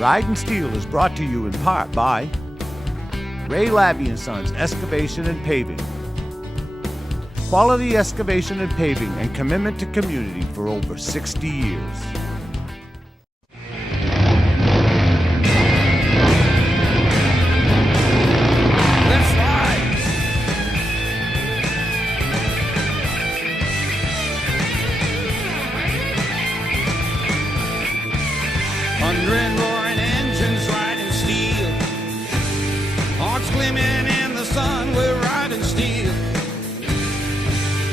Ridin' Steel is brought to you in part by Ray Labby & Sons Excavation and Paving. Quality excavation and paving and commitment to community for over 60 years. Let's ride! Hundred roaring engines riding steel, hearts gleaming in the sun, we're riding steel.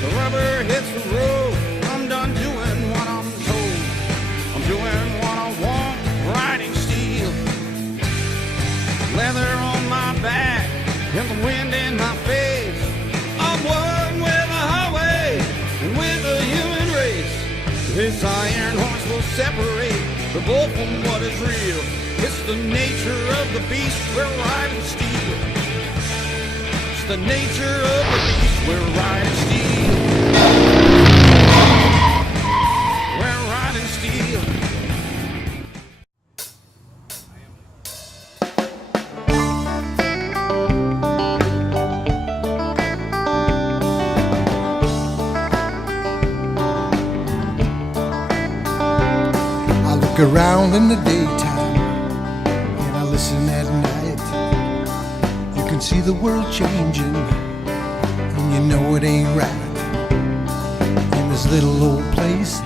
The rubber hits the road, I'm done doing what I'm told. I'm doing what I want, riding steel. Leather on my back, and the wind in my face. I'm one with the highway, and with the human race. This iron horse will separate the bull from what is real. It's the nature of the beast, we're riding steel. It's the nature of the beast, we're riding steel. We're riding steel. I look around in the daytime and I listen at night. You can see the world changing and you know it ain't right in this little old place.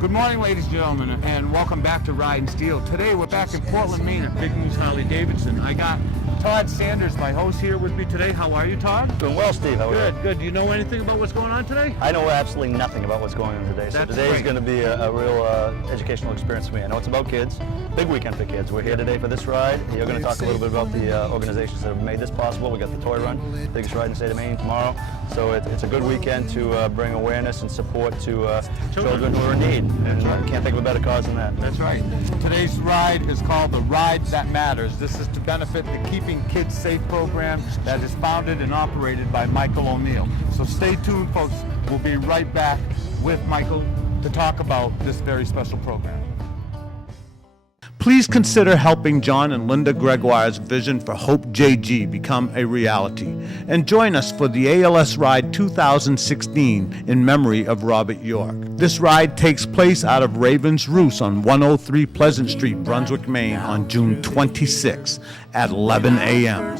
Good morning, ladies and gentlemen, and welcome back to Ridin' Steel. Today we're back in Portland, Maine at Big News Harley Davidson. I got Todd Sanders, my host, here with me today. How are you, Todd? Doing well, Steve. How are you? Good. Do you know anything about what's going on today? I know absolutely nothing about what's going on today. So That's today is great. going to be a real educational experience for me. I know it's about kids. Big weekend for kids. We're here today for this ride. You're going to talk a little bit about the organizations that have made this possible. We got the Toy Run, biggest ride in the state of Maine tomorrow. So it's a good weekend to bring awareness and support to children who are in need. And can't think of a better cause than that. That's right. Today's ride is called the Ride That Matters. This is to benefit the Keeping Kids Safe program that is founded and operated by Michael O'Neill. So stay tuned, folks. We'll be right back with Michael to talk about this very special program. Please consider helping John and Linda Gregoire's vision for Hope JG become a reality, and join us for the ALS Ride 2016 in memory of Robert York. This ride takes place out of Raven's Roost on 103 Pleasant Street, Brunswick, Maine on June 26 at 11 a.m.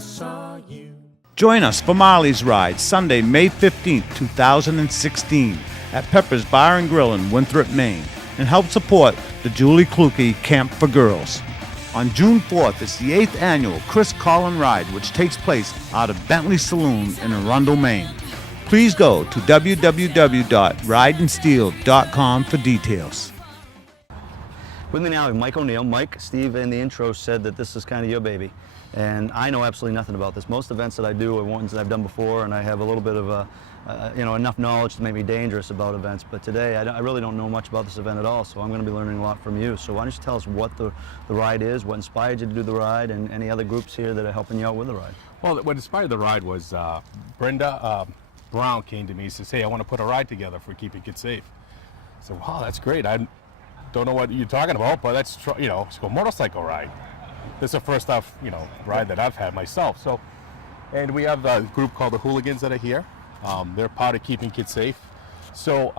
Join us for Marley's Ride Sunday, May 15, 2016 at Pepper's Bar and Grill in Winthrop, Maine, and help support the Julie Kluge Camp for Girls. On June 4th, it's the 8th annual Chris Collin Ride, which takes place out of Bentley Saloon in Arundel, Maine. Please go to www.ridandsteel.com for details. With me now is Mike O'Neill. Mike, Steve in the intro said that this is kind of your baby. And I know absolutely nothing about this. Most events that I do are ones that I've done before, and I have a little bit of enough knowledge to make me dangerous about events. But today, I really don't know much about this event at all, so I'm going to be learning a lot from you. So why don't you tell us what the ride is, what inspired you to do the ride, and any other groups here that are helping you out with the ride? Well, what inspired the ride was Brenda Brown came to me and says, hey, I want to put a ride together for Keeping Kids Safe. I said, wow, that's great. I don't know what you're talking about, but that's, she goes, motorcycle ride. This is the first ride that I've had myself. So, and we have a group called the Hooligans that are here. They're part of Keeping Kids Safe. So,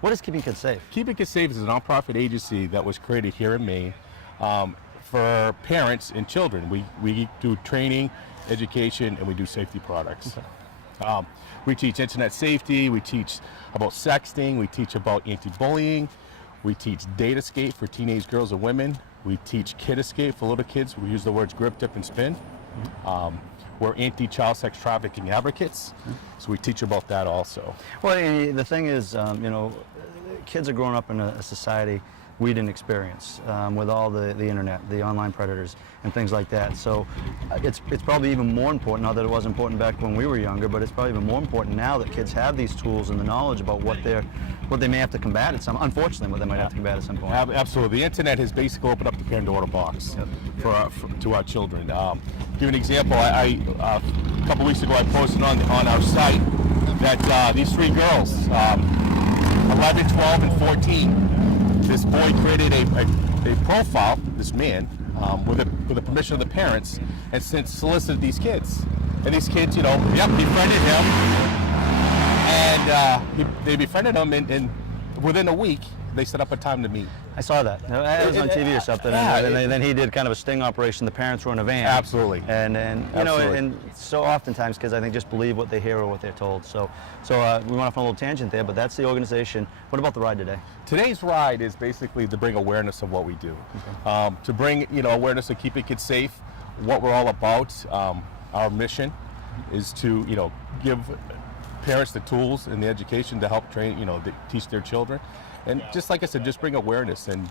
What is Keeping Kids Safe? Keeping Kids Safe is a nonprofit agency that was created here in Maine for parents and children. We do training, education, and we do safety products. Okay. We teach internet safety, we teach about sexting, we teach about anti-bullying, we teach date escape for teenage girls and women, we teach kid escape for little kids. We use the words grip, dip, and spin. We're anti-child sex trafficking advocates, so we teach about that also. Well, the thing is, kids are growing up in a society we didn't experience with all the internet, the online predators, and things like that. So it's probably even more important, not that it was important back when we were younger, but it's probably even more important now that kids have these tools and the knowledge about what they may have to combat at some, unfortunately, what they might have to combat at some point. Absolutely. The internet has basically opened up the Pandora box to our children. Give an example, a couple weeks ago I posted on our site that these three girls, 11, 12, and 14, this boy created a profile, this man, with the permission of the parents, and since solicited these kids. And these kids, you know, befriended him, and they befriended him, and within a week, they set up a time to meet. I saw that. It was on TV or something, and then he did kind of a sting operation. The parents were in a van. Absolutely. And you know, Absolutely. and so oftentimes kids, I think, just believe what they hear or what they're told. So we went off on a little tangent there, but that's the organization. What about the ride today? Today's ride is basically to bring awareness of what we do, to bring, you know, awareness of keeping kids safe, what we're all about. Our mission is to, you know, give parents the tools and the education to help train, you know, teach their children. And just like I said, just bring awareness, and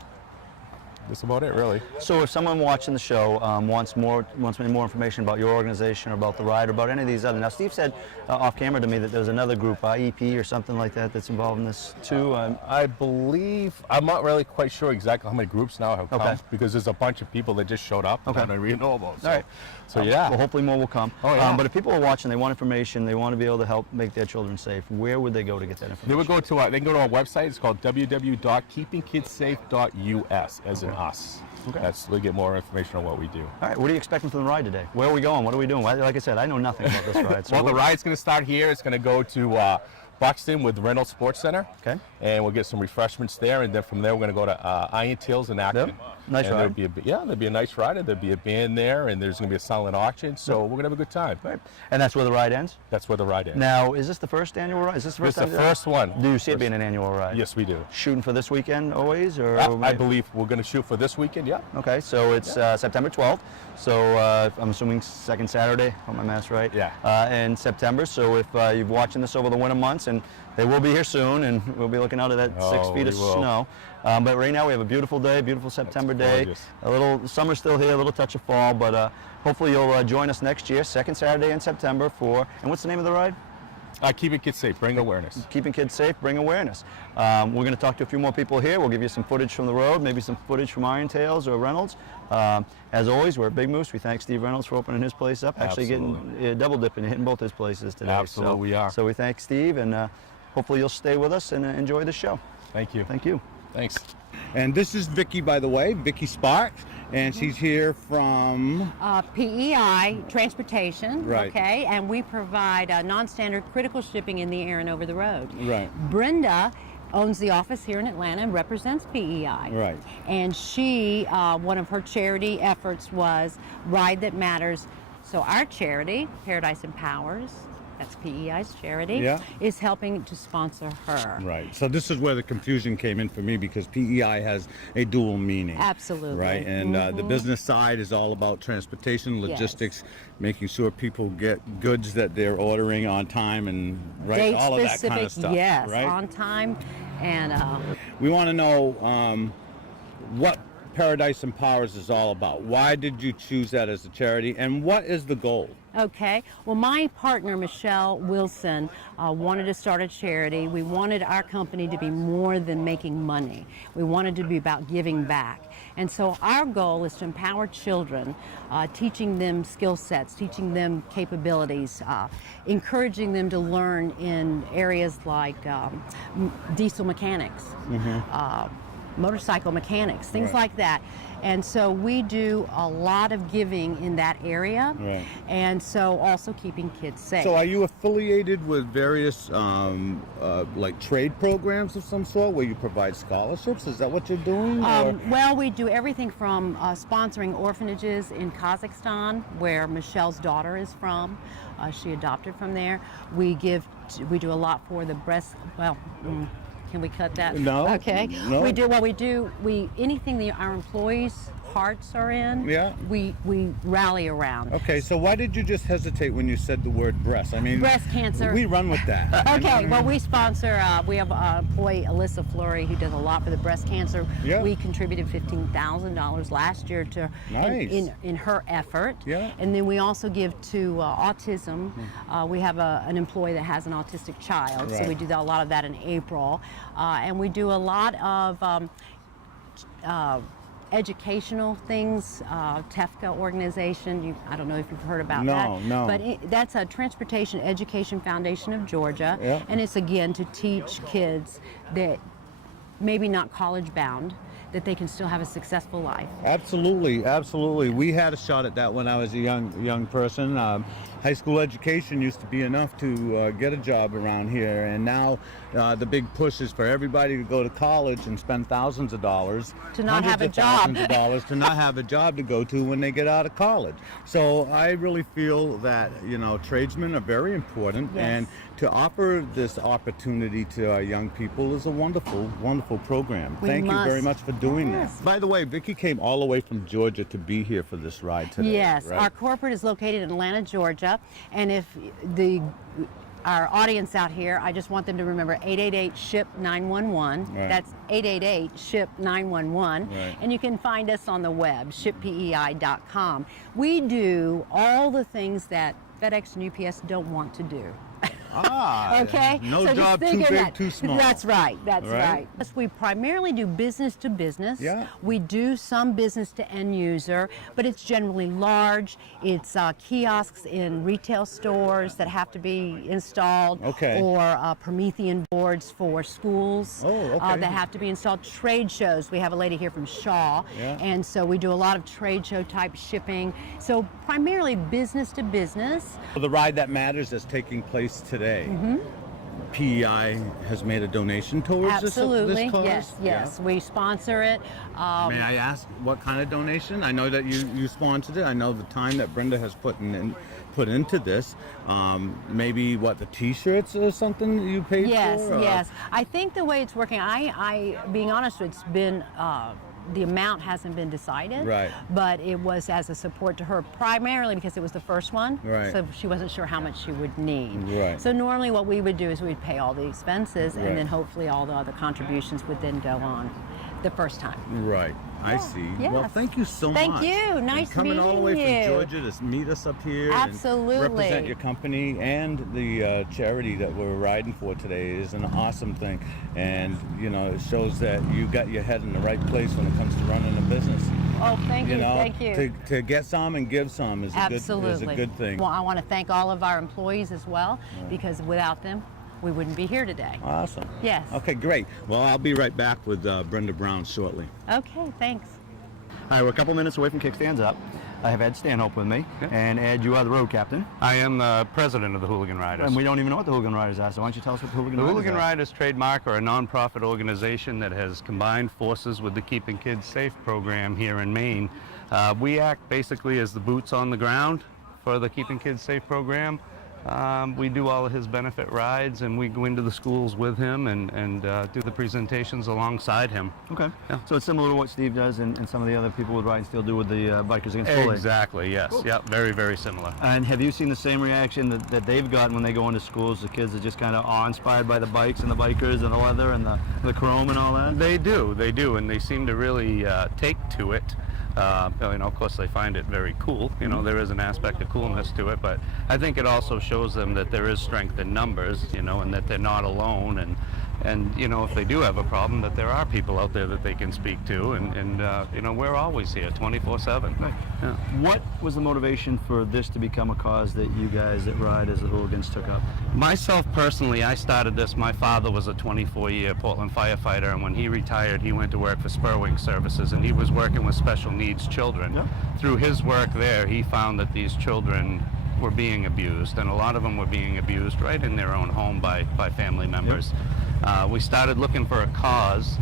that's about it, really. So if someone watching the show wants more information about your organization or about the ride or about any of these other, now Steve said off camera to me that there's another group, IEP or something like that, that's involved in this too. I believe, I'm not really quite sure exactly how many groups now have come, Okay. because there's a bunch of people that just showed up Okay. that I really know about. So, All right. So yeah. Well, hopefully more will come. Oh, yeah. But if people are watching, they want information, they want to be able to help make their children safe, where would they go to get that information? They would go to they can go to our website. It's called www.keepingkidssafe.us, as in us. Okay. They get more information on what we do. All right, what are you expecting from the ride today? Where are we going? What are we doing? Like I said, I know nothing about this ride. So Well, the ride's going to start here. It's going to go to Buxton with Reynolds Sports Center. Okay. And we'll get some refreshments there, and then from there we're going to go to Iron Tails in Acton. Yep. Nice and ride. There'll be a nice ride, and there'll be a band there, and there's going to be a silent auction. So we're going to have a good time. Right. And that's where the ride ends? That's where the ride ends. Now, is this the first annual ride? Is this the This first is the time? first one. Do you see it being an annual ride? Yes, we do. Shooting for this weekend always? Or I believe we're going to shoot for this weekend, yeah. Okay, so it's September 12th. So I'm assuming second Saturday, if my math's right. Yeah. In September. So if you're watching this over the winter months, and they will be here soon, and we'll be looking out at that 6 feet of we will. snow. But right now we have a beautiful day, beautiful September day. gorgeous. A little summer's still here, a little touch of fall, but hopefully you'll join us next year, second Saturday in September for. And what's the name of the ride? Keeping kids safe, bring awareness. Keeping kids safe, bring awareness. We're going to talk to a few more people here. We'll give you some footage from the road, maybe some footage from Iron Tails or Reynolds. As always, we're at Big Moose. We thank Steve Reynolds for opening his place up. Actually getting double dipping, hitting both his places today. Absolutely, we are. So we thank Steve, and hopefully you'll stay with us and enjoy the show. Thank you. Thank you. Thanks. And this is Vicky, by the way, Vicky Sparks, and she's here from. PEI Transportation, Right. okay, and we provide non-standard critical shipping in the air and over the road. Right. Brenda owns the office here in Atlanta and represents PEI. Right. And she, one of her charity efforts was Ride That Matters. So our charity, Paradise Empowers, that's PEI's charity, Yeah. is helping to sponsor her. Right. So this is where the confusion came in for me, because PEI has a dual meaning. Absolutely. Right. And the business side is all about transportation, logistics, making sure people get goods that they're ordering on time, and Date all of that specific, kind of stuff. yes, Right. on time, and We want to know what Paradise Empowers is all about. Why did you choose that as a charity, and what is the goal? okay. Well, my partner, Michelle Wilson, wanted to start a charity. We wanted our company to be more than making money. We wanted to be about giving back. And so our goal is to empower children, teaching them skill sets, teaching them capabilities, encouraging them to learn in areas like diesel mechanics, motorcycle mechanics, things like that. And so we do a lot of giving in that area, Right. and so also keeping kids safe. So are you affiliated with various like trade programs of some sort where you provide scholarships? Is that what you're doing? or- Well, we do everything from sponsoring orphanages in Kazakhstan, where Michelle's daughter is from. She adopted from there. We do a lot for the breast. Well. Can we cut that? No. Okay. No. Anything that our employees' hearts are in, Yeah. we rally around. Okay, so why did you just hesitate when you said the word breast? I mean, Breast cancer. We run with that. Okay, well, we sponsor, we have an employee, Alyssa Fleury, who does a lot for the breast cancer. Yeah. We contributed $15,000 last year to Nice. in her effort. Yeah. And then we also give to autism. We have an employee that has an autistic child, so Right. we do a lot of that in April. And we do a lot of educational things, TEFCA organization. I don't know if you've heard about that. No. But that's a Transportation Education Foundation of Georgia. Yeah. And it's again to teach kids that maybe not college bound, that they can still have a successful life. Absolutely, absolutely. We had a shot at that when I was a young person. High school education used to be enough to get a job around here, and now the big push is for everybody to go to college and spend thousands of dollars, To not have hundreds a of job. thousands of dollars to not have a job to go to when they get out of college. So I really feel that, you know, tradesmen are very important, Yes. and to offer this opportunity to our young people is a wonderful, wonderful program. We Thank you very must. much for doing Yes. that. By the way, Vicki came all the way from Georgia to be here for this ride today. Yes, right? our corporate is located in Atlanta, Georgia, and if our audience out here, I just want them to remember 888-SHIP-911. Right. That's 888-SHIP-911. Right. And you can find us on the web, shippei.com. We do all the things that FedEx and UPS don't want to do. Okay? No So just job think too of big, that. too small. That's right. That's Right? right. Yes, we primarily do business to business. Yeah. We do some business to end user, but it's generally large. It's kiosks in retail stores that have to be installed, Okay. or Promethean boards for schools Oh, okay. that have to be installed. Trade shows. We have a lady here from Shaw, Yeah. and so we do a lot of trade show type shipping. So primarily business to business. The ride that matters is taking place today. PEI has made a donation towards Absolutely. this cause? Yes, yes. Yeah. We sponsor it. May I ask what kind of donation? I know that you sponsored it. I know the time that Brenda has put into this. Maybe the T-shirts or something that you paid Yes, for? yes. I think the way it's working, I being honest, it's been the amount hasn't been decided. Right. But it was as a support to her, primarily because it was the first one. Right. So she wasn't sure how much she would need. Right. So normally what we would do is we'd pay all the expenses, Right. and then hopefully all the other contributions would then go on the first time. Right. I see. yes. Well, thank you so Thank much. you. Nice and coming all the way meeting from you. Georgia to meet us up here Absolutely. and represent your company and the charity that we're riding for today is an awesome thing. And, you know, it shows that you got your head in the right place when it comes to running a business. Oh, thank you. You know, Thank you. To get some and give some is Absolutely. a good thing. Well, I want to thank all of our employees as well, because without them, we wouldn't be here today. Awesome. Yes. Okay, great. Well, I'll be right back with Brenda Brown shortly. Okay, thanks. All right, we're a couple minutes away from Kickstands Up. I have Ed Stanhope with me, and Ed, you are the road captain. I am the president of the Hooligan Riders. And we don't even know what the Hooligan Riders are, so why don't you tell us what the Hooligan The Riders Hooligan are? Riders trademark are a nonprofit organization that has combined forces with the Keeping Kids Safe program here in Maine. We act basically as the boots on the ground for the Keeping Kids Safe program. We do all of his benefit rides, and we go into the schools with him and do the presentations alongside him. Okay. Yeah. So it's similar to what Steve does and some of the other people with Ride and Steel do with the Bikers Against Bullying. Exactly, yes. Yep, very, very similar. And have you seen the same reaction that they've gotten when they go into schools? The kids are just kind of awe-inspired by the bikes and the bikers and the leather and the chrome and all that? They do, and they seem to really take to it. You know, of course, they find it very cool. You know, there is an aspect of coolness to it, but I think it also shows them that there is strength in numbers, you know, and that they're not alone. And you know, if they do have a problem, that there are people out there that they can speak to, and you know, we're always here 24/7. Right. Yeah. What was the motivation for this to become a cause that you guys that ride as the Hooligans took up? Myself personally, I started this. My father was a 24-year Portland firefighter, and when he retired, he went to work for Spurwing Services, and he was working with special needs children. Yeah. Through his work there, he found that these children were being abused, and a lot of them were being abused right in their own home by family members. We started looking for a cause,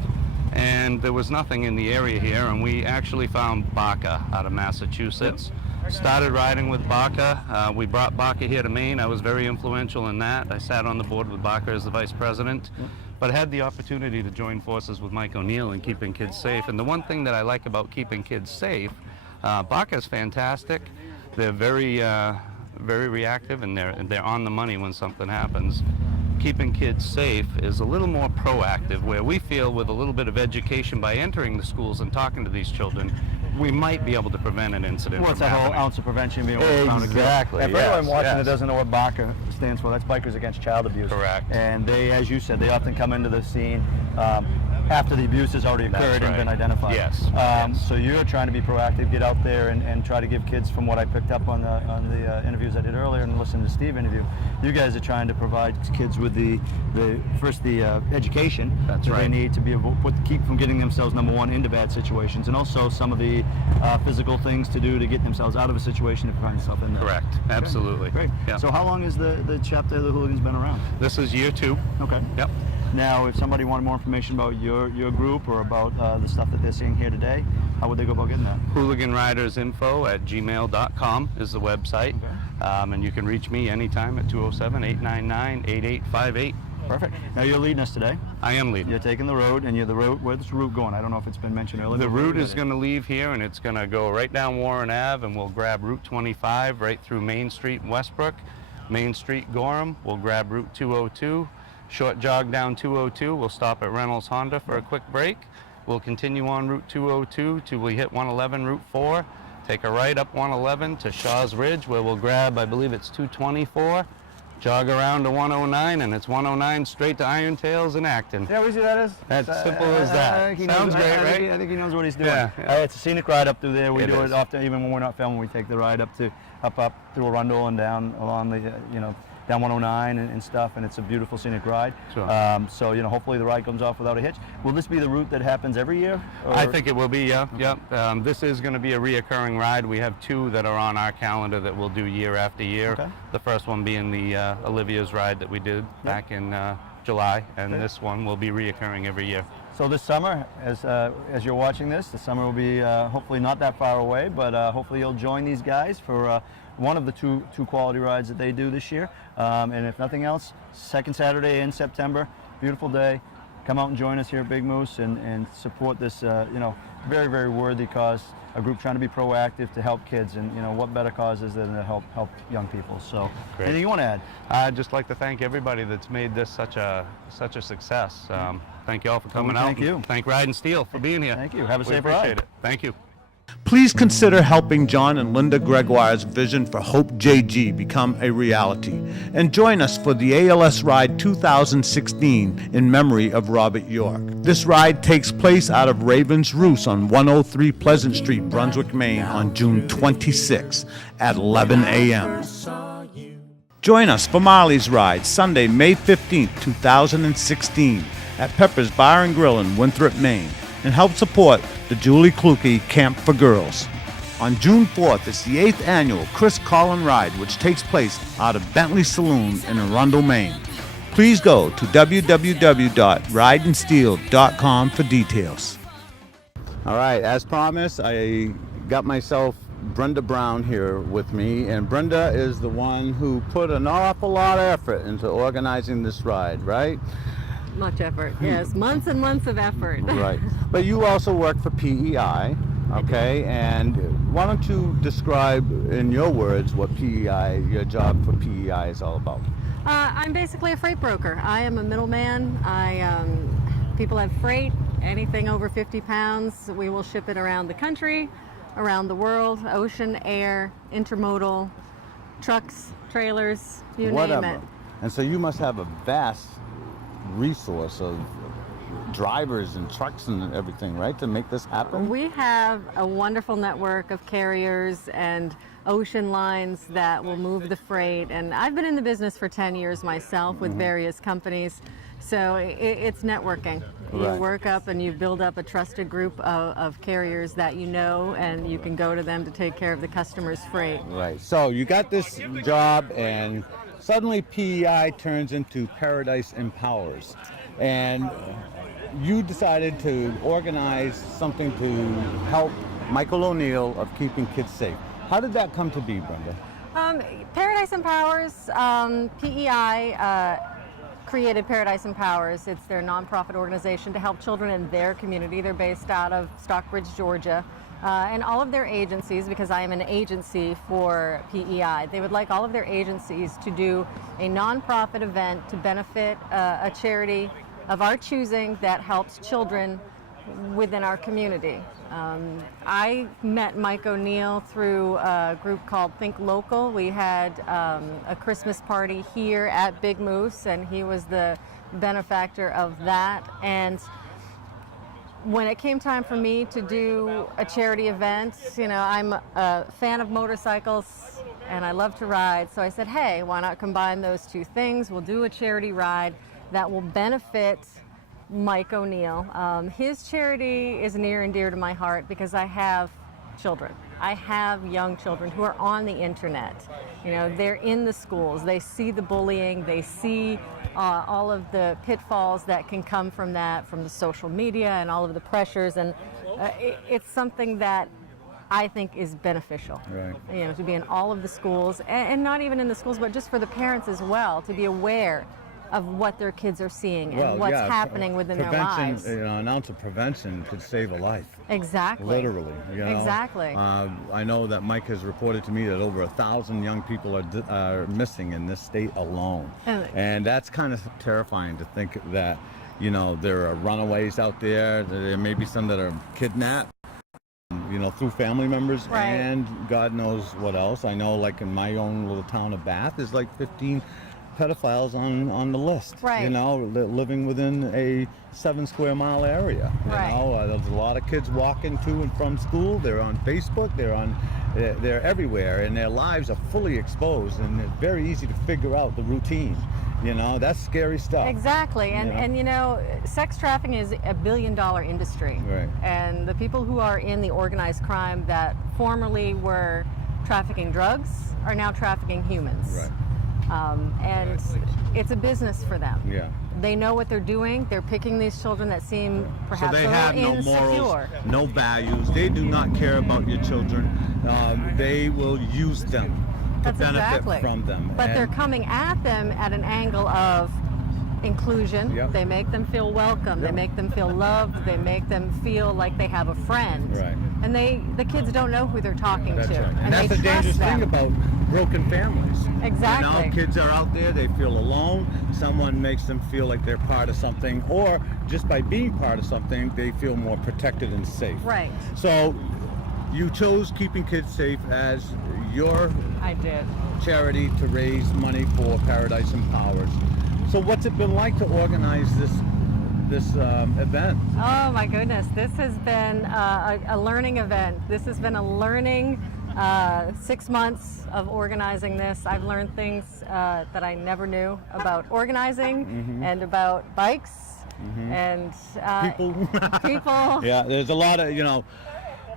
and there was nothing in the area here, and we actually found Baca out of Massachusetts. Started riding with Baca. We brought Baca here to Maine. I was very influential in that. I sat on the board with Baca as the vice president, but had the opportunity to join forces with Mike O'Neill in Keeping Kids Safe. And the one thing that I like about Keeping Kids Safe, Baca is fantastic. They're very reactive, and they're on the money when something happens. Keeping Kids Safe is a little more proactive, where we feel with a little bit of education by entering the schools and talking to these children, we might be able to prevent an incident Well, from it's that whole happening. ounce of prevention being what we're trying to do. Exactly, And for anyone yes, watching yes. that doesn't know what BACA stands for, that's Bikers Against Child Abuse. Correct. And they, as you said, they often come into the scene. after the abuse has already That's occurred and right. been identified. Yes. So you're trying to be proactive, get out there and try to give kids, from what I picked up on the interviews I did earlier and listened to Steve interview, you guys are trying to provide kids with the education That's that they right. need to be able to keep from getting themselves, number one, into bad situations, and also some of the physical things to do to get themselves out of a situation if you find yourself in there. Correct. Absolutely. Great. Yeah. So how long has the chapter of the Hooligans been around? This is year 2. Okay. Yep. Now, if somebody wanted more information about your group or about the stuff that they're seeing here today, how would they go about getting that? HooliganRidersInfo@gmail.com is the website. Okay. And you can reach me anytime at 207-899-8858. Perfect. Now you're leading us today. I am leading. You're taking the road, and where's the route going? I don't know if it's been mentioned earlier. The route is going to leave here, and it's going to go right down Warren Ave, and we'll grab Route 25 right through Main Street in Westbrook, Main Street Gorham. We'll grab Route 202, short jog down 202. We'll stop at Reynolds Honda for a quick break. We'll continue on Route 202 till we hit 111 Route 4. Take a right up 111 to Shaw's Ridge, where we'll grab, I believe it's 224. Jog around to 109, and it's 109 straight to Iron Tails and Acton. Yeah, what easy that is? As simple as that. Sounds great, right? I think he knows what he's doing. Yeah. It's a scenic ride up through there. We It do is. it often, even when we're not filming. We take the ride up through Arundel and down along the, down 109 and stuff, and it's a beautiful scenic ride. Sure. So, hopefully the ride comes off without a hitch. Will this be the route that happens every year? I think it will be, yeah. Yep. This is going to be a reoccurring ride. We have 2 that are on our calendar that we'll do year after year. Okay. The first one being the Olivia's ride that we did back in July, and this one will be reoccurring every year. So this summer, as you're watching this, the summer will be hopefully not that far away, but hopefully you'll join these guys for one of the two quality rides that they do this year. And if nothing else, second Saturday in September, beautiful day. Come out and join us here at Big Moose and support this, very, very worthy cause. A group trying to be proactive to help kids, and what better cause is than to help young people. So, Great. anything you want to add? I'd just like to thank everybody that's made this such a success. Thank you all for coming out. Thank you. Thank Ride and Steel for being here. Thank you. Have a We safe appreciate ride. it. Thank you. Please consider helping John and Linda Gregoire's vision for Hope JG become a reality, and join us for the ALS Ride 2016 in memory of Robert York. This ride takes place out of Raven's Roost on 103 Pleasant Street, Brunswick, Maine on June 26 at 11 a.m. Join us for Marley's Ride Sunday, May 15, 2016 at Pepper's Bar and Grill in Winthrop, Maine, and help support the Julie Kluge Camp for Girls. On June 4th, it's the 8th annual Chris Collin Ride, which takes place out of Bentley Saloon in Arundel, Maine. Please go to www.rideandsteel.com for details. All right, as promised, I got myself Brenda Brown here with me, and Brenda is the one who put an awful lot of effort into organizing this ride, right? Much effort, yes. Months and months of effort. Right. But you also work for PEI, okay? And why don't you describe in your words what PEI, your job for PEI is all about? I'm basically a freight broker. I am a middleman. People have freight, anything over 50 pounds. We will ship it around the country, around the world, ocean, air, intermodal, trucks, trailers, you name it. And so you must have a vast resource of drivers and trucks and everything, right, to make this happen? We have a wonderful network of carriers and ocean lines that will move the freight, and I've been in the business for 10 years myself with various companies, so it's networking. You Right. work up and you build up a trusted group of carriers that you know, and you can go to them to take care of the customer's freight. Right. So you got this job, and suddenly PEI turns into Paradise Empowers, and you decided to organize something to help Michael O'Neill of keeping kids safe. How did that come to be, Brenda? Paradise Empowers, PEI created Paradise Empowers. It's their nonprofit organization to help children in their community. They're based out of Stockbridge, Georgia. And all of their agencies, because I am an agency for PEI, they would like all of their agencies to do a nonprofit event to benefit a charity of our choosing that helps children within our community. I met Mike O'Neill through a group called Think Local. We had a Christmas party here at Big Moose, and he was the benefactor of that. And when it came time for me to do a charity event, you know, I'm a fan of motorcycles and I love to ride. So I said, hey, why not combine those two things? We'll do a charity ride that will benefit Mike O'Neill. His charity is near and dear to my heart because I have children. I have young children who are on the internet. You know, they're in the schools. They see the bullying. They see all of the pitfalls that can come from that, from the social media and all of the pressures. And it's something that I think is beneficial. Right. You know, to be in all of the schools, and not even in the schools, but just for the parents as well, to be aware of what their kids are seeing and what's happening within their lives. You know, an ounce of prevention could save a life. Exactly. Literally. You know? Exactly. I know that Mike has reported to me that over 1,000 young people are missing in this state alone. And that's kind of terrifying to think that, you know, there are runaways out there. There may be some that are kidnapped, you know, through family members, right, and God knows what else. I know, like in my own little town of Bath, there's like 15 pedophiles on the list, right, you know, living within a 7 square mile area. You right, know, there's a lot of kids walking to and from school. They're on Facebook. They're everywhere, and their lives are fully exposed, and it's very easy to figure out the routine. You know, that's scary stuff. Exactly, and you know, sex trafficking is a $1 billion industry. Right. And the people who are in the organized crime that formerly were trafficking drugs are now trafficking humans. Right. And it's a business for them. Yeah. They know what they're doing. They're picking these children that seem perhaps so they a have little no insecure. morals, no values. They do not care about your children. They will use them to benefit from them. But they're coming at them at an angle of inclusion. Yep. They make them feel welcome. They make them feel loved. They make them feel like they have a friend. Right. And the kids don't know who they're talking That's to. right. And that's they the dangerous trust them. thing about broken families. Exactly. You know, kids are out there, they feel alone. Someone makes them feel like they're part of something, or just by being part of something, they feel more protected and safe. Right. So you chose Keeping Kids Safe as your I did. charity to raise money for Paradise Empowers. So what's it been like to organize this event? Oh my goodness, this has been a learning event. This has been a learning 6 months of organizing this. I've learned things that I never knew about organizing and about bikes and people. Yeah, there's a lot of, you know,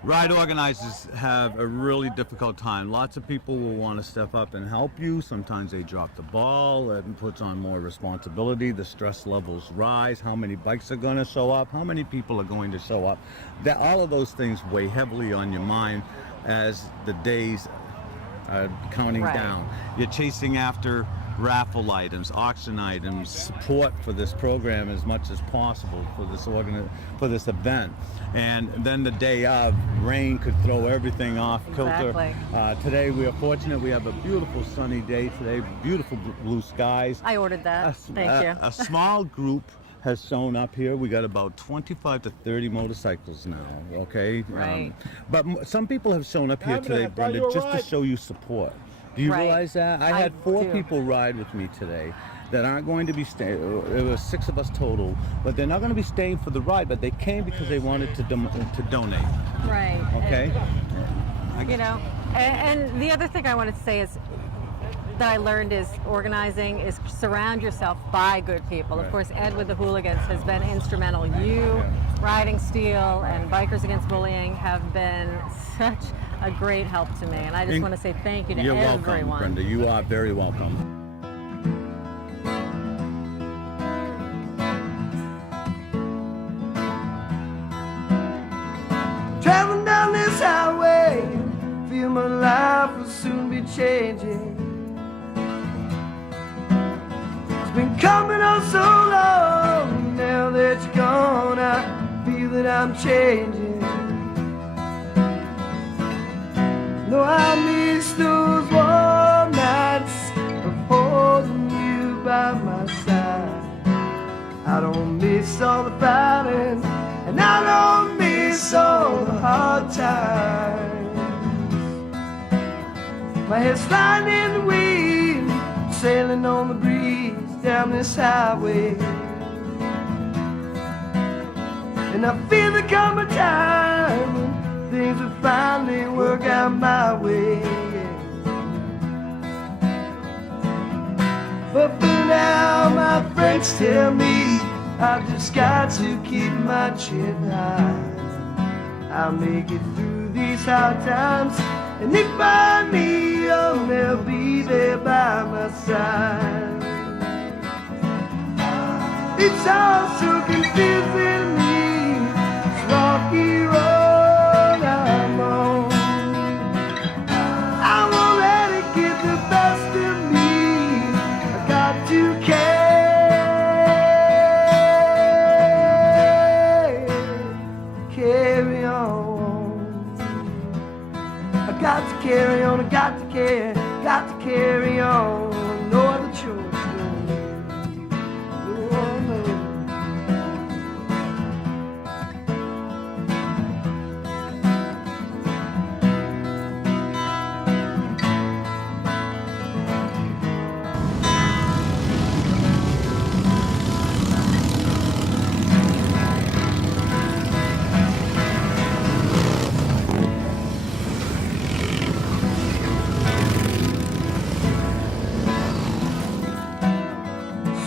ride organizers have a really difficult time. Lots of people will want to step up and help you. Sometimes they drop the ball and puts on more responsibility. The stress levels rise. How many bikes are going to show up? How many people are going to show up? That all of those things weigh heavily on your mind as the days are counting down. You're chasing after raffle items, auction items, support for this program as much as possible for this event. And then the day of, rain could throw everything off kilter. Exactly. Today we are fortunate. We have a beautiful sunny day today, beautiful blue skies. I ordered that. Thank you. A small group has shown up here. We got about 25 to 30 motorcycles now, okay? Right. But some people have shown up here today, Brenda, just to show you support. Do you realize that? I had 4 people ride with me today that aren't going to be staying. It was 6 of us total, but they're not going to be staying for the ride, but they came because they wanted to donate. Right. Okay? You know, and the other thing I wanted to say is that I learned is organizing is surround yourself by good people. Of course, Ed with the Hooligans has been instrumental. You, Riding Steel, and Bikers Against Bullying have been such a great help to me. And I just want to say thank you to You're everyone. welcome, Brenda. You are very welcome. Traveling down this highway, feel my life will soon be changing. It's been coming on so long, now that you're gone, I feel that I'm changing. No, I miss those warm nights of holding you by my side. I don't miss all the fighting, and I don't miss all the hard times. My head's flying in the wind, sailing on the breeze down this highway. And And I feel there come a time when things will finally work out my way. But for now, my friends tell me I've just got to keep my chin high. I'll make it through these hard times, and if I need them, they'll be there by my side. It's all so confusing me, this rocky road I'm on. I won't let it get the best of me. I got to carry on. I got to carry on, I got to carry on. No other choice.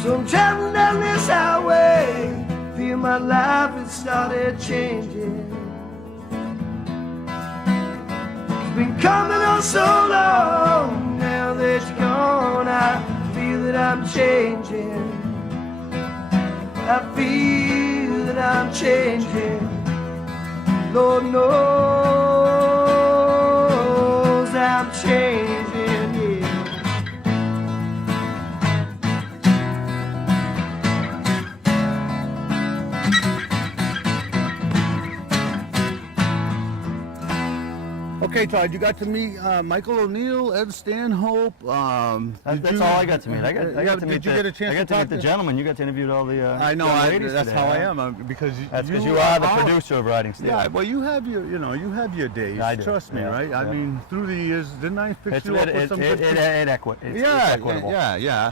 So I'm traveling down this highway, feel my life has started changing. It's been coming on so long, now that you're gone, I feel that I'm changing. I feel that I'm changing. Lord knows I'm changing, yeah. Okay, Todd, you got to meet Michael O'Neill, Ed Stanhope. That's all I got to meet. I got to meet. Did you get a chance to meet the gentleman? You got to interview all the. I know. That's today, how I am because that's because you are the producer of Riding Steel. Yeah, well, you have your days. I do. Trust me, yeah, right? Yeah. I mean, through the years, didn't I fix you up with some good it's equitable. Yeah.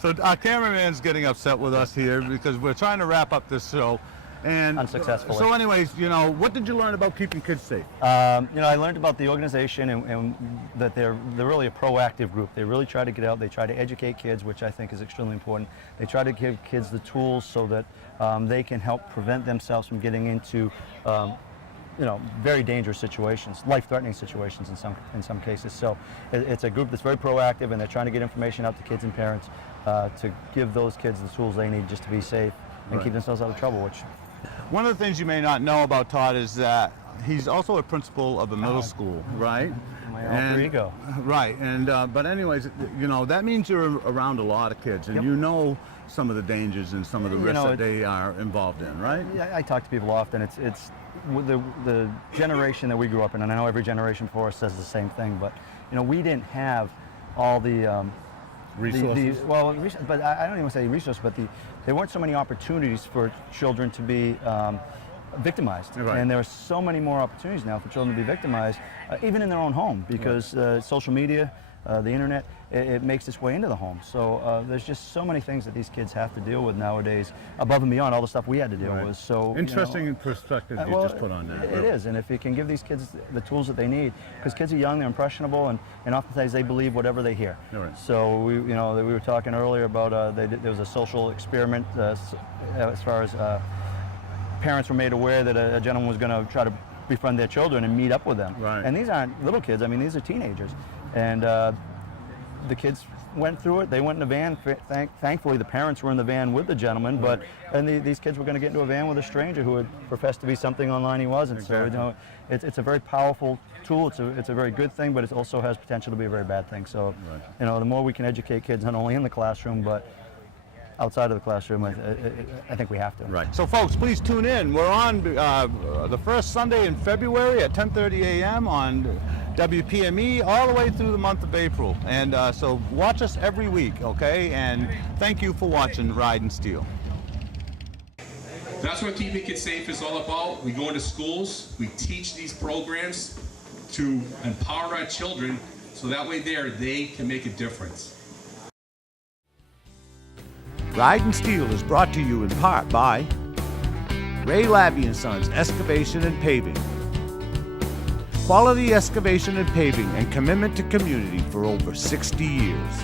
So our cameraman's getting upset with us here because we're trying to wrap up this show. And unsuccessfully. So anyways, what did you learn about keeping kids safe? I learned about the organization and that they're really a proactive group. They really try to get out. They try to educate kids, which I think is extremely important. They try to give kids the tools so that they can help prevent themselves from getting into very dangerous situations, life-threatening situations in some cases. So it's a group that's very proactive, and they're trying to get information out to kids and parents to give those kids the tools they need just to be safe and keep themselves out of trouble. Which one of the things you may not know about Todd is that he's also a principal of a middle school, right? My alter ego. Right, and but anyways, that means you're around a lot of kids, and you know some of the dangers and some of the risks that they are involved in, right? Yeah, I talk to people often. It's the generation that we grew up in, and I know every generation before us says the same thing, but we didn't have all the resources. But I don't even say resources, but there weren't so many opportunities for children to be victimized. Right. And there are so many more opportunities now for children to be victimized, even in their own home, because social media, the internet, it makes its way into the home. So there's just so many things that these kids have to deal with nowadays, above and beyond all the stuff we had to deal with. So interesting perspective you just put on that. It is, and if you can give these kids the tools that they need, because kids are young, they're impressionable, and oftentimes they believe whatever they hear. Right. So we were talking earlier about there was a social experiment as far as parents were made aware that a gentleman was going to try to befriend their children and meet up with them. Right. And these aren't little kids. I mean, these are teenagers. And the kids went through it. They went in a van. Thankfully, the parents were in the van with the gentleman. But these kids were going to get into a van with a stranger who had professed to be something online he wasn't. Exactly. So it's a very powerful tool. It's a very good thing, but it also has potential to be a very bad thing. So the more we can educate kids, not only in the classroom but outside of the classroom, I think we have to. Right. So folks, please tune in. We're on the first Sunday in February at 10:30 a.m. on WPME all the way through the month of April. And so watch us every week, okay? And thank you for watching Ridin Steel. That's what keeping kids safe is all about. We go into schools, we teach these programs to empower our children so that way they can make a difference. Ridin Steel is brought to you in part by Ray Labby & Sons Excavation and Paving. Quality excavation and paving and commitment to community for over 60 years.